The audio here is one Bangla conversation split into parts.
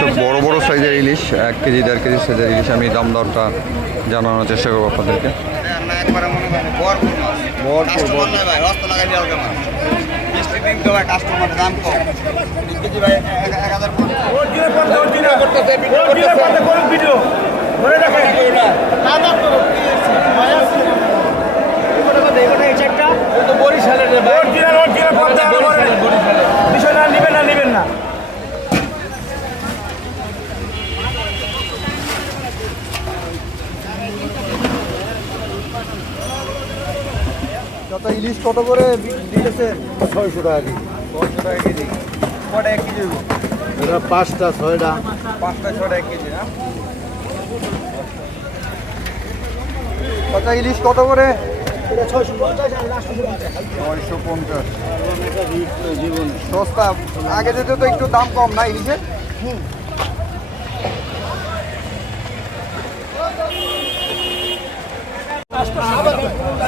সব বড় বড় সাইজের ইলিশ এক কেজি দেড় কেজি সাইজের ইলিশ আমি দাম দরটা জানানোর চেষ্টা করব আপনাদেরকে। মনে কাস্টমার নয় ভাই হস্ত লাগাই দিয়ে হবে মাছ বৃষ্টি দিন তো ভাই কাস্টমার দাম কম তিন কেজি ভাই এক এক হাজার পঞ্চাশ। কত করে দিতেছেন ছয়শো টাকা কেজি। ছয়শো টাকা কেজি। কটা এক কেজি? এটা পাঁচটা ছয়টা। পাঁচটা ছটা এক কেজি না কত ইলিশ কত করে? ছয়শো পঞ্চাশ সস্তা। আগে যেতে তো একটু দাম কম না ইলিশের?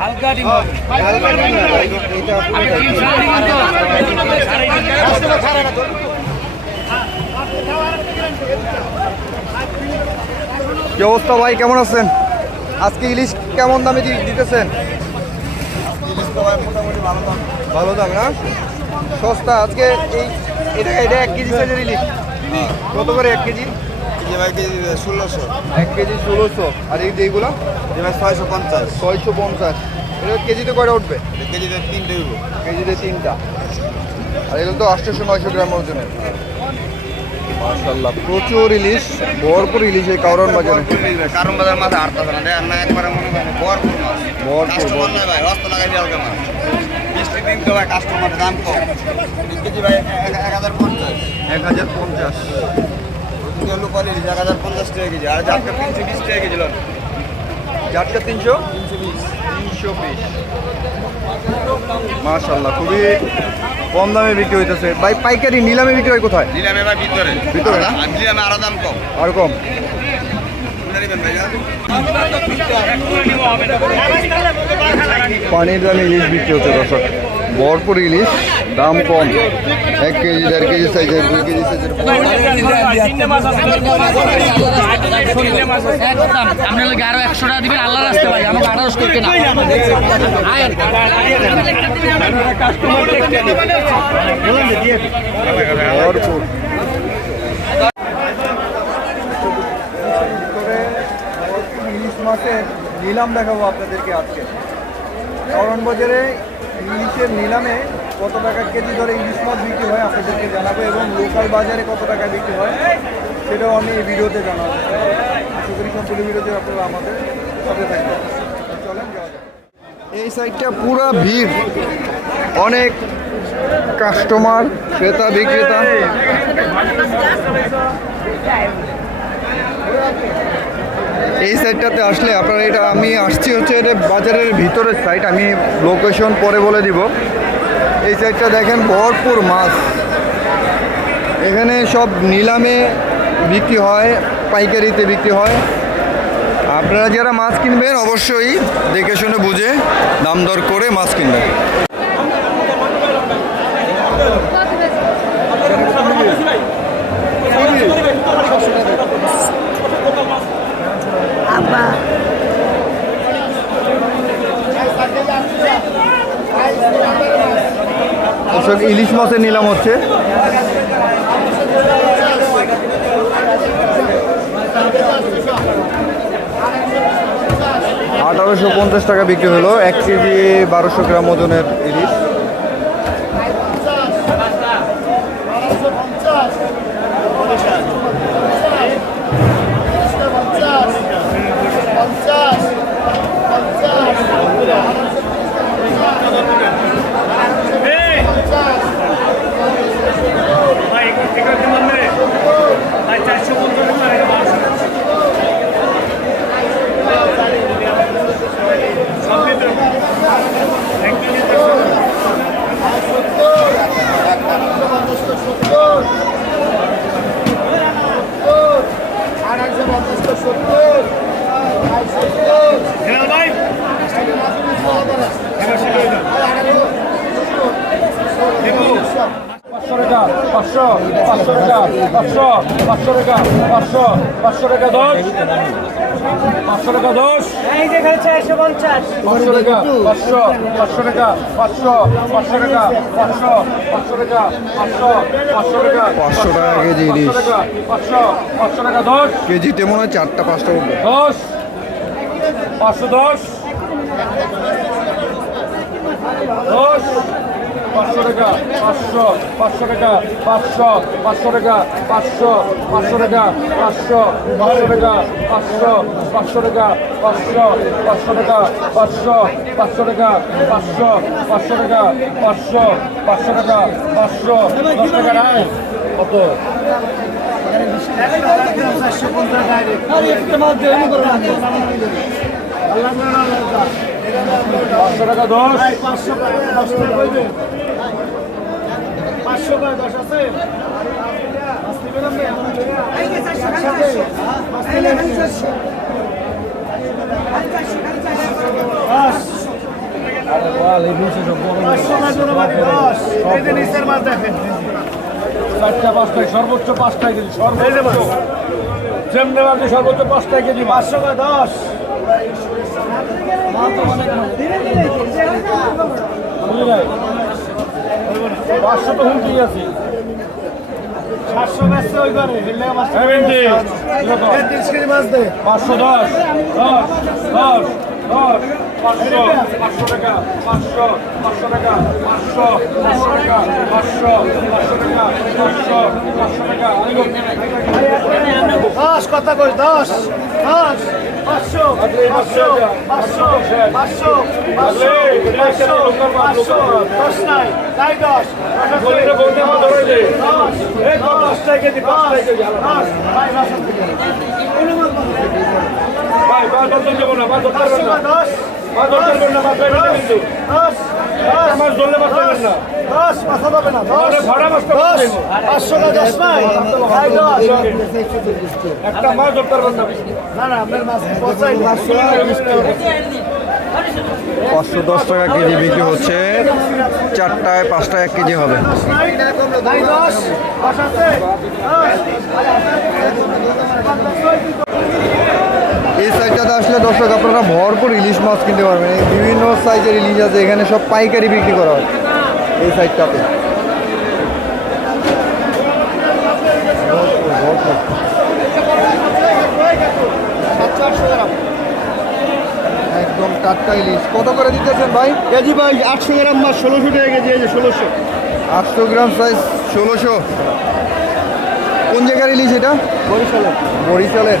হালকা ডিম কি অবস্থা ভাই? কেমন আছেন? আজকে ইলিশ কেমন দামে দিতেছেন? ভালো দাম না? সস্তা। আজকে এই এটা এটা এক কেজি সাইজের ইলিশ। কত করে এক কেজি? ভাই কেজি ষোলোশো। এক কেজি ষোলোশো। আর এই যেগুলো কেজি ভাই ছয়শো পঞ্চাশ। ছয়শো পঞ্চাশ। এটা কেজিতে কয়টা উঠবে? কেজিতে তিনটে হইব কেজিতে তিনটা। আর এগুলো তো আটশোশো নয়শো গ্রাম ওজনের। মাশাল্লাহ প্রচুর ইলিশ ভরপুর ইলিশ এই কাউরন বাজারে। কারণ বাজার মাছ দেয় না। একবারে মনে করেন ভরপুর মাছ ভরপুর, কাস্টমার ভাই হস্ত লাগাই দিয়ে হবে মাছ বৃষ্টি দিন তো ভাই কাস্টমার দাম কম। কেজি ভাই এক হাজার পঞ্চাশ। এক হাজার পঞ্চাশ। হলো এক হাজার পঞ্চাশ টাকা কেজি আর যাকে তিনশো বিশ টাকা কেজি চারটা তিনশো তিনশো? বিশ তিনশো বিশ। মাশাল্লাহ খুবই কম দামে বিক্রি হইতেছে। ভাই পাইকারি নিলামে বিক্রি হয় কোথায়? নিলামে ভাই ভিতরে। ভিতরে না? নিলামে আরও দাম কম। আর কম? পানির দামে ইলিশ বিক্রি হচ্ছে দর্শক। ভরপুর ইলিশ, দাম কম। এক কেজি, দেড় কেজি সাইজের, দুই কেজি সাইজের আপনার লোক আরও একশো টাকা দিবেন আল্লাহ রাস্তে ভাই আমাকে আঠারোশো করতে না ভরপুর মাছের নিলাম দেখাবো আপনাদেরকে আজকে। কারণ বাজারে ইলিশের নিলামে কত টাকা কেজি ধরে ইলিশ মাছ বিক্রি হয় আপনাদেরকে জানাব এবং লোকাল বাজারে কত টাকা বিক্রি হয় সেটাও আমি এই ভিডিওতে জানাব। আশা করি সম্পূর্ণ ভিডিওতে আপনারা আমাদের সাথে থাকবেন। চলেন এই সাইডটা পুরা ভিড়। অনেক কাস্টমার ক্রেতা, বিক্রেতা। এই সাইডটাতে আসলে আপনারা এটা, আমি আসছি হচ্ছে এটা বাজারের ভিতরের সাইড আমি লোকেশন পরে বলে দিব। এই সাইডটা দেখেন, ভরপুর মাছ। এখানে সব নিলামে বিক্রি হয়, পাইকারিতে বিক্রি হয়। আপনারা যারা মাছ কিনবেন, অবশ্যই দেখে শুনে বুঝে দাম দর করে মাছ কিনবেন দর্শক ইলিশ মাছের নিলাম হচ্ছে। আঠারোশো পঞ্চাশ টাকা বিক্রি হলো। এক কেজি বারোশো গ্রাম ওজনের ইলিশ। পাঁচশো টাকা পাঁচশো পাঁচশো টাকা পাঁচশো পাঁচশো টাকা পাঁচশো পাঁচশো টাকা দশ পাঁচশো টাকা দশ পাঁচশো টাকা পাঁচশো পাঁচশো টাকা পাঁচশো পাঁচশো টাকা পাঁচশো পাঁচশো টাকা পাঁচশো পাঁচশো টাকা পাঁচশো টাকা কেজি ইলিশ। পাঁচশো পাঁচশো টাকা দশ কেজিতে মনে হয় চারটা পাঁচটা দশ পাঁচশো দশ দশ পাঁচশো টাকা পাঁচশো পাঁচশো টাকা পাঁচশো পাঁচশো টাকা পাঁচশো পাঁচশো টাকা পাঁচশো পাঁচশো টাকা পাঁচশো পাঁচশো টাকা পাঁচশো পাঁচশো টাকা পাঁচশো পাঁচশো টাকা পাঁচশো পাঁচশো টাকা পাঁচশো পাঁচশো টাকা পাঁচশো দশ টাকা নাই কত পাঁচশো টাকা দশ চারটা পাঁচটায় সর্বোচ্চ পাঁচটায় কেজি সর্বোচ্চ যেমনি আপনি সর্বোচ্চ পাঁচটায় কেজি পাঁচশো দশ পাঁচশো তো হুমকি আছে। সাতশো বেচছে ওই ঘরে সেভেন্টি তিরিশ কেজি মাছ দে। পাঁচশো দশ দশ দশ দশ পাঁচশো। পাঁচশো টাকা পাঁচশো পাঁচশো টাকা পাঁচশো পাঁচশো টাকা পাঁচশো পাঁচশো টাকা পাঁচশো পাঁচশো টাকা। দশ কথা কই দশ দশ। Πάει, πάει, πάει τον γεμόνα, πάει τον τέρμενα. Πάει τον τέρμενα, πάει τον τέρμενα. পাঁচশো দশ টাকা কেজি বিক্রি হচ্ছে। চারটায় পাঁচটায় এক কেজি হবে। এই সাইডটাতে আসলে দর্শক আপনারা ভরপুর ইলিশ মাছ কিনতে পারবেন। এই বিভিন্ন সাইজের ইলিশ আছে এখানে সব পাইকারি বিক্রি করা হয় এই সাইডটাতে ভরপুর। একদম টাটকা ইলিশ। কত করে দিতেছেন ভাই? কেজি ভাই আটশো গ্রাম মাছ ষোলোশো টাকা কেজি এই যে ষোলোশো। আটশো গ্রাম সাইজ ষোলোশো। কোন জায়গার ইলিশ এটা? বরিশালে বরিশালের।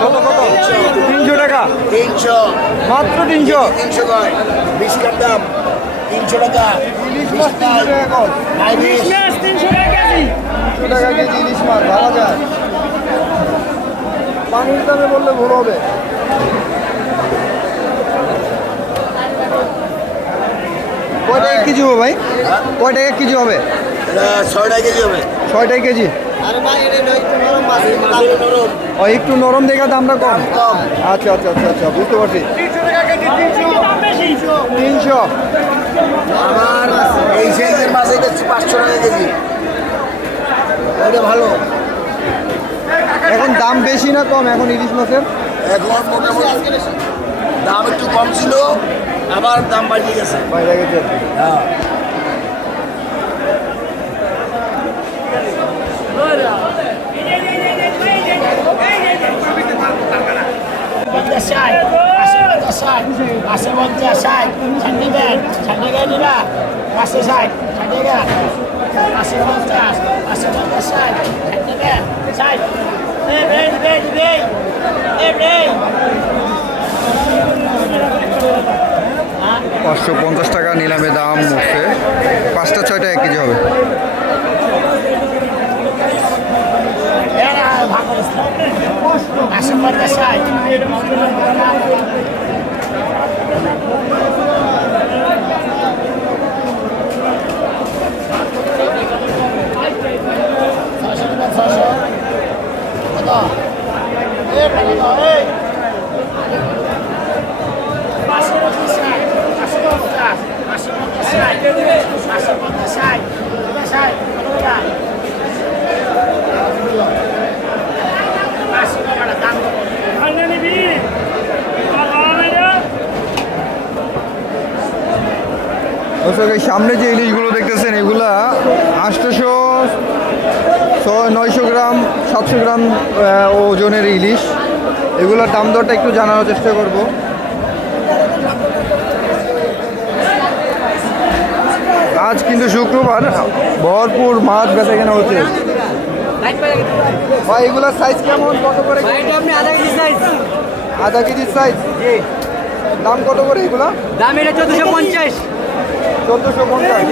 কত কত তিনশো টাকা। তিনশো। মাত্র তিনশো। তিনশো কয়? বিশ কাপ দাম। তিনশো টাকা। ইলিশ মাছ তিনশো টাকা কম নাই বিশ তিনশো টাকা কেজি। ইলিশ মাছ ভাবা যায়। পানির দামে বললে ভুল হবে। কয় টাকা কেজি হবে ভাই? কয় টাকা কেজি হবে? ছয় টাকা কেজি হবে। ছয় টাকা কেজি। ও একটু নরম দেখে দামটা কম? কম। আচ্ছা আচ্ছা আচ্ছা আচ্ছা বুঝতে পারছি। তিনশো। আমার এই সাইজের মাছ পাঁচশো টাকা কেজি। ওইটা ভালো। এখন দাম বেশি না কম এখন ইলিশ মাছের? এখন মোটামুটি দাম একটু কম ছিল আবার দাম বাড়িয়ে গেছে। বাইরে গেছে। হ্যাঁ। একশো ষাট ষাট টাকা পাঁচশো পঞ্চাশ পাঁচশো পঞ্চাশ ষাট ষাট টাকা ষাট পাঁচশো পঞ্চাশ টাকা নিলামে দাম হচ্ছে। পাঁচটা ছয়টা এক কেজি হবে। সামনে যে ইলিশগুলো দেখতেছেন এগুলা আটশোশো ছয় নয়শো গ্রাম সাতশো গ্রাম ওজনের ইলিশ। এগুলোর দাম দরটা একটু জানানোর চেষ্টা করব। আজ কিন্তু শুক্রবার ভরপুর মাছ বেচা কেনা হচ্ছে। ভাই এগুলোর সাইজ কেমন? কত করে? আধা কেজির সাইজ দাম কত করে এগুলো? দাম এটা চোদ্দশো পঞ্চাশ। চোদ্দোশো পঞ্চাশ।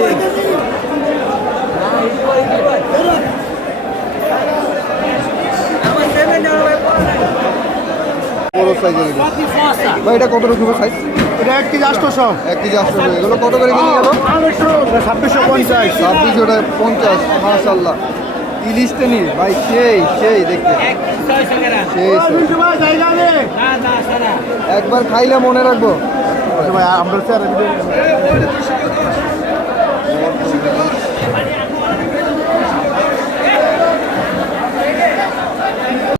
বড় সাইজের ভাই এটা কত রকমের সাইজ এটা এক কেজি আটশোশো। এক কেজি আটশো এগুলো কত করে কেজি গেল? ছাব্বিশশো পঞ্চাশ। ছাব্বিশশো টাকা পঞ্চাশ। মাশাল্লাহ ইলিশটা নি ভাই সেই সেই দেখতে। একবার খাইলে মনে রাখব। ভাই আমরা